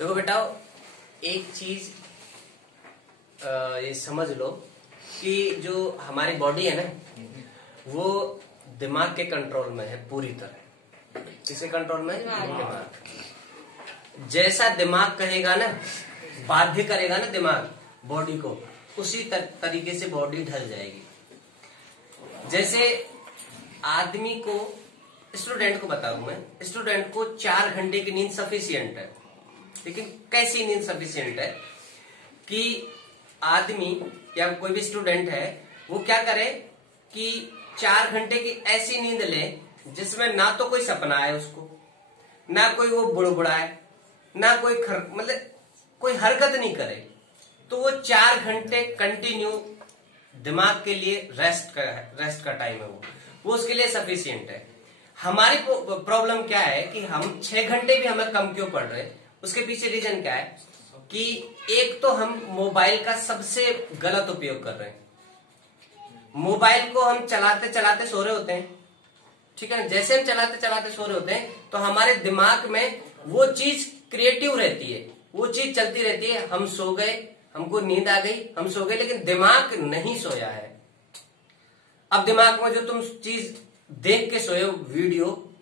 देखो बेटाओ, एक चीज ये समझ लो कि जो हमारी बॉडी है ना, वो दिमाग के कंट्रोल में है पूरी तरह। किसके कंट्रोल में? दिमाग। जैसा दिमाग कहेगा ना, बाध्य करेगा ना दिमाग बॉडी को, उसी तरीके से बॉडी ढल जाएगी। जैसे आदमी को, स्टूडेंट को बताऊं मैं, स्टूडेंट को 4 घंटे की नींद सफिशिएंट है। लेकिन कैसी नींद सफिशिएंट है कि आदमी या कोई भी स्टूडेंट है, वो क्या करे कि 4 घंटे की ऐसी नींद ले जिसमें ना तो कोई सपना है उसको, ना कोई वो बुड़बुड़ाए, ना कोई मतलब कोई हरकत नहीं करे। तो वो 4 घंटे कंटिन्यू दिमाग के लिए रेस्ट का टाइम है, वो उसके लिए सफिशिएंट है। हमारी प्रॉब्लम क्या है कि हम 6 घंटे भी हमें कम क्यों पड़ रहे? उसके पीछे रीजन क्या है कि एक तो हम मोबाइल का सबसे गलत उपयोग कर रहे हैं। मोबाइल को हम चलाते चलाते सो रहे होते हैं, ठीक है ना। जैसे हम चलाते चलाते सो रहे होते हैं तो हमारे दिमाग में वो चीज क्रिएटिव रहती है, वो चीज चलती रहती है। हम सो गए, हमको नींद आ गई, हम सो गए, लेकिन दिमाग नहीं सोया है। अब दिमाग में जो तुम चीज देख के सोए हो, वीडियो,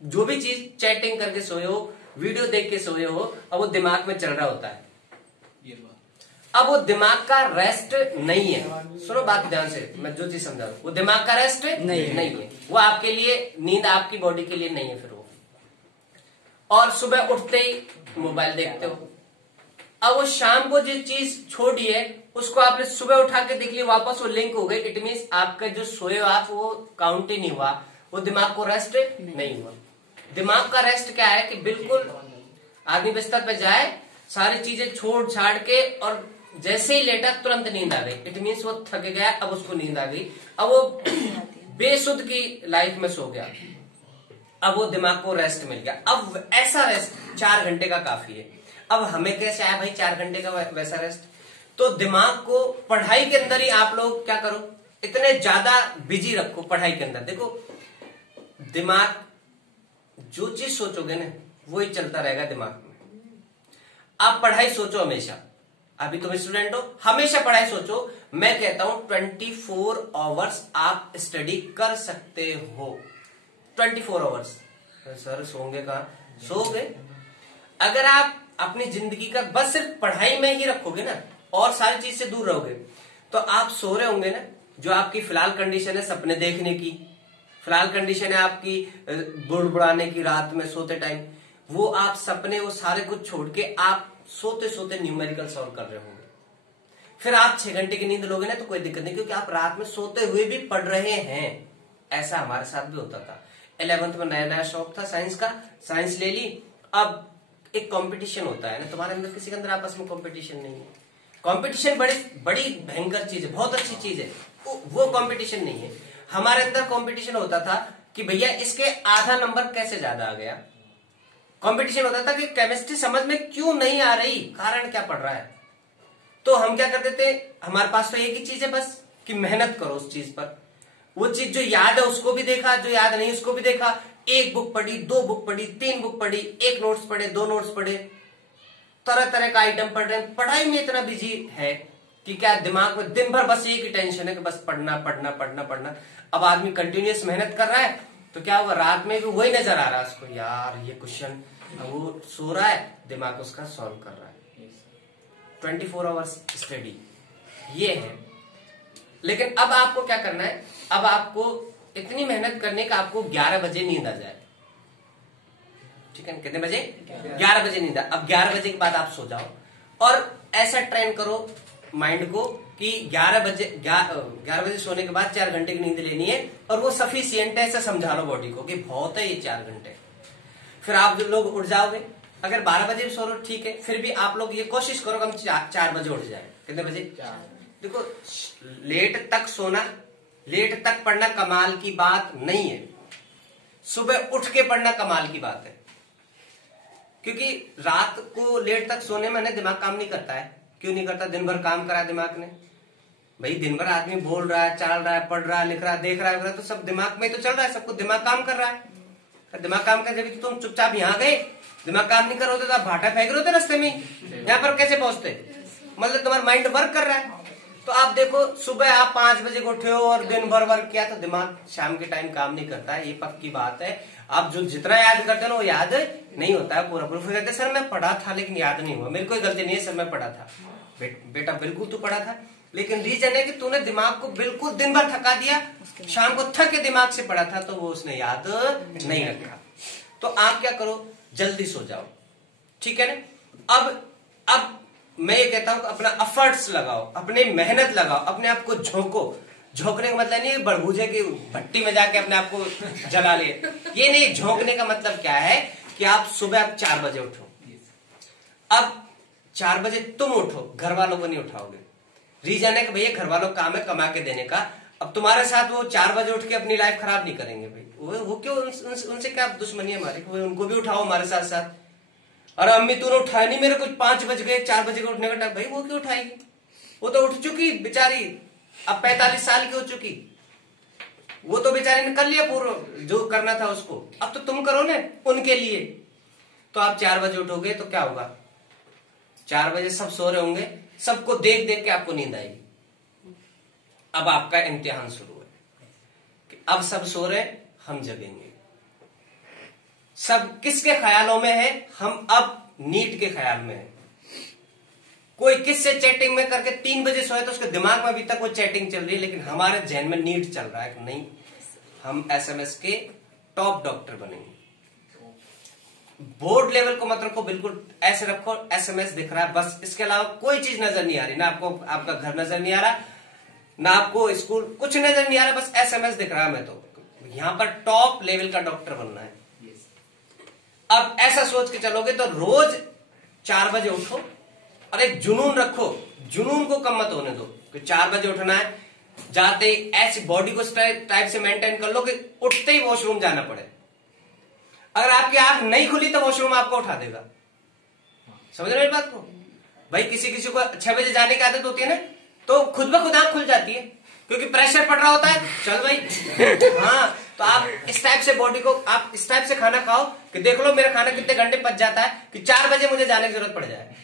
जो भी चीज चैटिंग करके सोए हो, वीडियो देख के सोए हो, अब वो दिमाग में चल रहा होता है। अब वो दिमाग का रेस्ट नहीं है। सुनो बात ध्यान से, मैं जो चीज समझा रहा हूं, वो दिमाग का रेस्ट नहीं है। वो आपके लिए नींद, आपकी बॉडी के लिए नहीं है फिर वो। और सुबह उठते ही मोबाइल देखते हो। अब वो शाम को जो चीज छोड़ी है उसको आपने सुबह उठा के देख लिया, वापस वो लिंक हो गई। इट मीन्स आपका जो सोए हो आप, वो काउंट ही नहीं हुआ, वो दिमाग को रेस्ट नहीं हुआ। दिमाग का रेस्ट क्या है कि बिल्कुल आदमी बिस्तर पे जाए, सारी चीजें छोड़ छाड़ के, और जैसे ही लेटा तुरंत नींद आ गई। इट मीन्स वो थक गया, अब उसको नींद आ गई, अब वो बेसुध की लाइफ में सो गया, अब वो दिमाग को रेस्ट मिल गया। अब ऐसा रेस्ट 4 घंटे का काफी है। अब हमें कैसे आया भाई 4 घंटे का वैसा रेस्ट? तो दिमाग को पढ़ाई के अंदर ही आप लोग क्या करो, इतने ज्यादा बिजी रखो पढ़ाई के अंदर। देखो दिमाग जो चीज सोचोगे ना, वो ही चलता रहेगा दिमाग में। आप पढ़ाई सोचो हमेशा। अभी तुम स्टूडेंट हो, हमेशा पढ़ाई सोचो। मैं कहता हूं 24 आवर्स आप स्टडी कर सकते हो। 24 आवर्स। सर सोंगे कहां? सोओगे। अगर आप अपनी जिंदगी का बस सिर्फ पढ़ाई में ही रखोगे ना, और सारी चीज से दूर रहोगे, तो आप सो रहे होंगे ना, जो आपकी फिलहाल कंडीशन है सपने देखने की, फिलहाल कंडीशन है आपकी बुड़बुड़ाने की रात में सोते टाइम, वो आप सपने, वो सारे कुछ छोड़ के आप सोते सोते न्यूमेरिकल सॉल्व कर रहे होंगे। फिर आप 6 घंटे की नींद लोगे ना तो कोई दिक्कत नहीं, क्योंकि आप रात में सोते हुए भी पढ़ रहे हैं। ऐसा हमारे साथ भी होता था। 11th में नया नया शौक था साइंस का, साइंस ले ली। अब एक कंपटीशन होता है ना, तुम्हारे अंदर किसी के अंदर आपस में कंपटीशन नहीं है। कंपटीशन बड़ी भयंकर चीज है, बहुत अच्छी चीज है, वो कंपटीशन नहीं है। हमारे अंदर कंपटीशन होता था कि भैया इसके आधा नंबर कैसे ज्यादा आ गया। कंपटीशन होता था कि केमिस्ट्री समझ में क्यों नहीं आ रही, कारण क्या पड़ रहा है। तो हम क्या करते थे, हमारे पास तो एक ही चीज है बस, कि मेहनत करो उस चीज पर। वो चीज जो याद है उसको भी देखा, जो याद नहीं उसको भी देखा। 1 बुक पढ़ी, 2 बुक पढ़ी, 3 बुक पढ़ी, 1 नोट्स पढ़े, 2 नोट्स पढ़े, तरह तरह का आइटम पढ़ रहे हैं। पढ़ाई में इतना बिजी है कि क्या दिमाग में दिन भर बस एक ही टेंशन है कि बस पढ़ना पढ़ना पढ़ना पढ़ना। अब आदमी कंटिन्यूअस मेहनत कर रहा है तो क्या हुआ, रात में भी वही नजर आ रहा है उसको, यार ये क्वेश्चन, वो सो रहा है, दिमाग उसका सॉल्व कर रहा है। 24 आवर्स स्टडी ये है। लेकिन अब आपको क्या करना है, अब आपको इतनी मेहनत करने का आपको 11 बजे नींद आ जाए, ठीक है। कितने बजे? 11 बजे नींद। अब 11 बजे के बाद आप सो जाओ, और ऐसा ट्रेन करो माइंड को कि 11 बजे सोने के बाद 4 घंटे की नींद लेनी है, और वो सफिशिएंट है, ऐसा समझा लो बॉडी को कि बहुत है ये 4 घंटे। फिर आप जो लोग उठ जाओगे, अगर 12 बजे भी सो रहे हो ठीक है, फिर भी आप लोग ये कोशिश करो कि हम 4 बजे उठ जाए। कितने बजे? 4। देखो लेट तक सोना, लेट तक पढ़ना कमाल की बात नहीं है, सुबह उठ के पढ़ना कमाल की बात है। क्योंकि रात को लेट तक सोने में दिमाग काम नहीं करता है। क्यों नहीं करता? दिन भर काम करा दिमाग ने भाई। दिन भर आदमी बोल रहा है, चल रहा है, पढ़ रहा है, लिख रहा है, देख रहा है, तो सब दिमाग में तो चल रहा है, सबको दिमाग काम कर रहा है। दिमाग काम कर, जब तुम चुपचाप यहाँ गए दिमाग काम नहीं कर रहे होते तो आप भाटा फेंक रहे होते रास्ते में, यहाँ पर कैसे पहुंचते? मतलब तुम्हारा माइंड वर्क कर रहा है। तो आप देखो सुबह आप 5 बजे को उठे हो और दिन भर वर्क किया तो दिमाग शाम के टाइम काम नहीं करता है, ये पक्की बात है। आप जो जितना याद करते हो ना वो याद नहीं होता है पूरा। प्रूफ कहते सर मैं पढ़ा था लेकिन याद नहीं हुआ। मेरी कोई गलती नहीं है सर, मैं पढ़ा था। बेटा बिल्कुल तू पढ़ा था, लेकिन रीजन है कि तूने दिमाग को बिल्कुल दिन भर थका दिया, शाम को थक के दिमाग से पढ़ा था तो वो उसने याद नहीं रखा। तो आप क्या करो, जल्दी सो जाओ, ठीक है ना। अब मैं ये कहता हूं अपना एफर्ट्स लगाओ, अपने मेहनत लगाओ, अपने आप को झोंको। झोंकने का मतलब नहीं बड़बूजे की भट्टी में जाके अपने आप को जला ले, ये नहीं। झोंकने का मतलब क्या है कि आप सुबह 4 बजे उठो। अब 4 बजे तुम उठो, घर वालों को नहीं उठाओगे। रीजन है कि भैया घर वालों का काम है कमा के देने का। अब तुम्हारे साथ वो 4 बजे उठ के अपनी लाइफ खराब नहीं करेंगे भाई, वो क्यों, उनसे क्या दुश्मनी है हमारी? उनको भी उठाओ हमारे साथ साथ। और अम्मी तूने उठाया नहीं मेरे को, 5 बज गए, 4 बजे को उठने का टाइम, भाई वो क्यों उठाएगी? वो तो उठ चुकी बेचारी, अब 45 साल की हो चुकी, वो तो बेचारी ने कर लिया पूरा जो करना था उसको। अब तो तुम करो ना उनके लिए। तो आप 4 बजे उठोगे तो क्या होगा, 4 बजे सब सो रहे होंगे, सबको देख देख के आपको नींद आएगी। अब आपका इम्तिहान शुरू है कि अब सब सो रहे, हम जगेंगे। सब किसके ख्यालों में है? हम अब नीट के ख्याल में है। कोई किससे चैटिंग में करके 3 बजे सोए तो उसके दिमाग में अभी तक वो चैटिंग चल रही है, लेकिन हमारे जहन में नीट चल रहा है कि नहीं हम एसएमएस के टॉप डॉक्टर बनेंगे। बोर्ड लेवल को मत रखो, बिल्कुल ऐसे रखो एसएमएस दिख रहा है बस, इसके अलावा कोई चीज नजर नहीं आ रही। ना आपको आपका घर नजर नहीं आ रहा, ना आपको स्कूल, कुछ नजर नहीं आ रहा, बस एसएमएस दिख रहा है। मैं तो यहां पर टॉप लेवल का डॉक्टर बनना है। अब ऐसा सोच के चलोगे तो रोज 4 बजे उठो और एक जुनून रखो। जुनून को कम मत होने दो कि 4 बजे उठना है। जाते ही ऐसी बॉडी को टाइप से मेंटेन कर लो कि उठते ही वॉशरूम जाना पड़े। अगर आपकी आंख नहीं खुली तो वॉशरूम आपको उठा देगा। समझ रहे मेरी बात को? भाई किसी किसी को 6 बजे जाने की आदत होती है ना, तो खुद ब खुद आंख खुल जाती है क्योंकि प्रेशर पड़ रहा होता है। चल भाई हाँ, तो आप इस टाइप से बॉडी को, आप इस टाइप से खाना खाओ कि देख लो मेरा खाना कितने घंटे पच जाता है कि 4 बजे मुझे जाने की जरूरत पड़ जाए।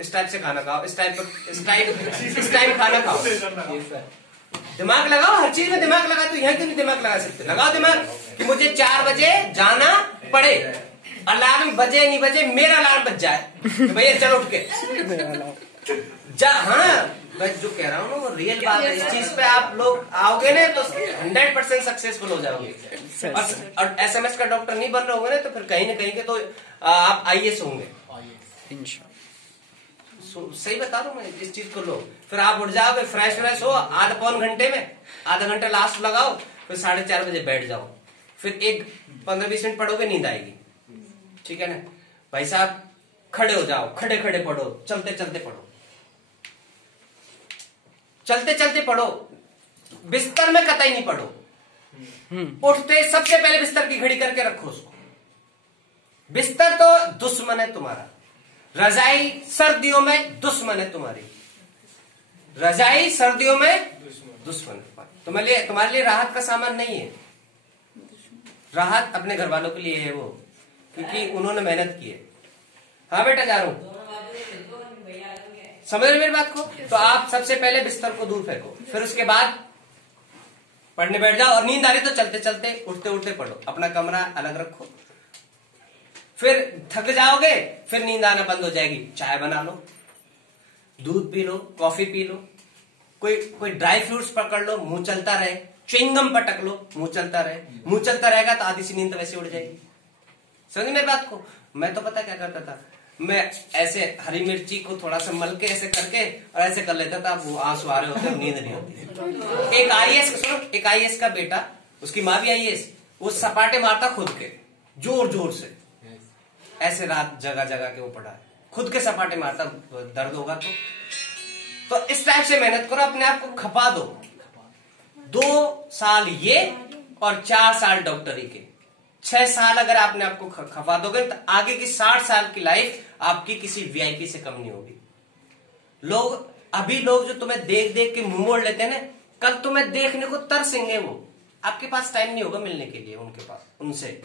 इस टाइप से खाना खाओ, इस टाइप खाना खाओ। दिमाग लगाओ, हर चीज में दिमाग लगा। तो यहाँ क्यों नहीं दिमाग लगा सकते? लगाओ दिमाग कि मुझे 4 बजे जाना पड़े, अलार्म बजे नहीं बजे मेरा अलार्म बज जाए तो भैया चलो उठ के जा। हाँ मैं जो कह रहा हूँ ना वो रियल बात है। इस चीज पे आप लोग आओगे ना तो 100% सक्सेसफुल हो जाओगे। और एसएमएस का डॉक्टर नहीं बन रहे होंगे ना तो फिर कहीं ना कहीं के तो आप आईएएस होंगे। सही बता रहा हूँ मैं, इस चीज को लो। फिर आप उठ जाओगे, फ्रेश हो, आधा पौन घंटे में, आधा घंटा लास्ट लगाओ, फिर 4:30 बजे बैठ जाओ, फिर एक 15-20 मिनट पढ़ोगे, नींद आएगी। ठीक है ना भाई साहब? खड़े हो जाओ, खड़े खड़े पढ़ो, चलते चलते पढ़ो, चलते चलते पढ़ो, बिस्तर में कतई नहीं पढ़ो। उठते सबसे पहले बिस्तर की घड़ी करके रखो उसको। बिस्तर तो दुश्मन है तुम्हारा, रजाई सर्दियों में दुश्मन है तुम्हारी, रजाई सर्दियों में दुश्मन है। तुम्हारे लिए राहत का सामान नहीं है, राहत अपने घर वालों के लिए है वो, क्योंकि उन्होंने मेहनत की है। हाँ बेटा जा रहा हूं, समझ रहे मेरी बात को? तो आप सबसे पहले बिस्तर को दूर फेंको, फिर उसके बाद पढ़ने बैठ जाओ। और नींद आ रही तो चलते चलते उठते उठते पढ़ो, अपना कमरा अलग रखो। फिर थक जाओगे, फिर नींद आना बंद हो जाएगी, चाय बना लो, दूध P low, coffee P low, कोई ड्राई फ्रूट्स पकड़ लो, मुंह चलता रहे, च्युइंगम पटक लो, मुंह चलता रहे। मुंह चलता रहेगा तो आधी सी नींद तो वैसे उड़ जाएगी। समझ मेरी बात को? मैं तो पता क्या करता था, मैं ऐसे हरी मिर्ची को थोड़ा सा मल के ऐसे करके और ऐसे कर लेता था, वो आंसू आ रहे होते, नींद नहीं होती। एक आईएएस का बेटा, उसकी माँ भी आईएएस, वो सपाटे मारता खुद के जोर जोर से, ऐसे रात जगह जगह के वो पड़ा है, खुद के सपाटे मारता, दर्द होगा तो इस टाइप से मेहनत करो, अपने आप को खपा दो। 2 साल ये और 4 साल डॉक्टरी के, 6 साल अगर आपने आपको खपा दोगे तो आगे की 60 साल की लाइफ आपकी किसी वीआईपी से कम नहीं होगी। लोग जो तुम्हें देख देख के मुंह मोड़ लेते हैं ना, कल तुम्हें देखने को तरसेंगे, वो आपके पास टाइम नहीं होगा मिलने के लिए उनके पास, उनसे।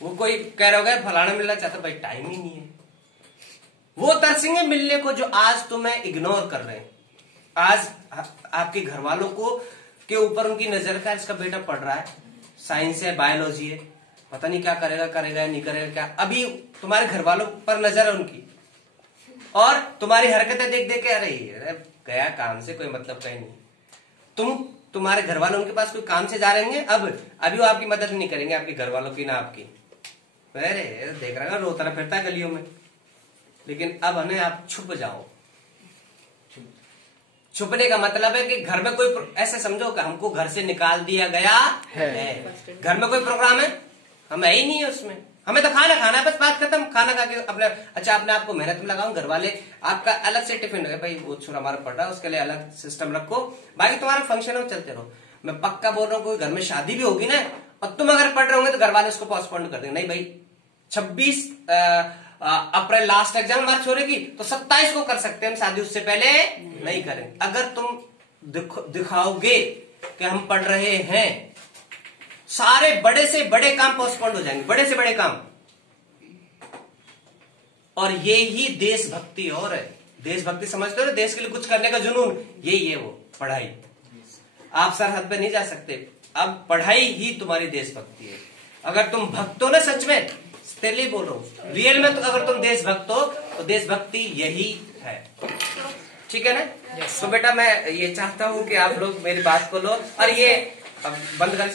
वो कोई कह रहा होगा फलाना मिलना चाहता, भाई टाइम ही नहीं है। वो तरसेंगे मिलने को जो आज तुम्हें इग्नोर कर रहे हैं। आज आपके घर वालों को के ऊपर उनकी नजर का, इसका बेटा पढ़ रहा है, साइंस है, बायोलॉजी है, पता नहीं क्या करेगा, करेगा नहीं करेगा क्या। अभी तुम्हारे घर वालों पर नजर है उनकी, और तुम्हारी हरकतें देख देख के अरे गया काम से, कोई मतलब कहीं नहीं। तुम्हारे घर वालों उनके पास कोई काम से जा रहे हैं, अब अभी वो आपकी मदद नहीं करेंगे, आपके घर वालों की ना आपकी। अरे देख रहा है रोता फिरता है गलियों में, लेकिन अब है आप छुप जाओ। छुपने का मतलब है कि घर में कोई ऐसे समझो कि हमको घर से निकाल दिया गया है। घर में कोई प्रोग्राम है, हम है ही नहीं है उसमें। हमें तो खाना खाना है, बस बात खत्म। खाना खा के अपने अच्छा अपने आप को मेहनत में लगाओ। घर वाले आपका अलग से टिफिन है, भाई वो छोरा हमारा पढ़ रहा है उसके लिए अलग सिस्टम रखो, बाकी तुम्हारा फंक्शन है चलते रहो। मैं पक्का बोल रहा हूँ, कोई घर में शादी भी होगी ना और तुम अगर पढ़ रहे होंगे तो घर वाले उसको पोस्टपोन कर देंगे। नहीं भाई 26 अप्रैल लास्ट एग्जाम हमारे छोरे की, तो 27 को कर सकते हैं हम शादी, उससे पहले नहीं करेंगे। अगर तुम दिखाओगे कि हम पढ़ रहे हैं, सारे बड़े से बड़े काम पोस्टपोन हो जाएंगे, बड़े से बड़े काम। और ये ही देशभक्ति और है। देशभक्ति समझते हो ना, देश के लिए कुछ करने का जुनून, यही है वो पढ़ाई। आप सरहद पे नहीं जा सकते, अब पढ़ाई ही तुम्हारी देशभक्ति है। अगर तुम भक्त हो ना सच में, तेरे लिए बोल रहा हूं, रियल में तो अगर तुम देशभक्त हो तो देशभक्ति यही है। ठीक है ना? तो बेटा मैं ये चाहता हूं कि आप लोग मेरी बात को लो, और ये अब बंद कर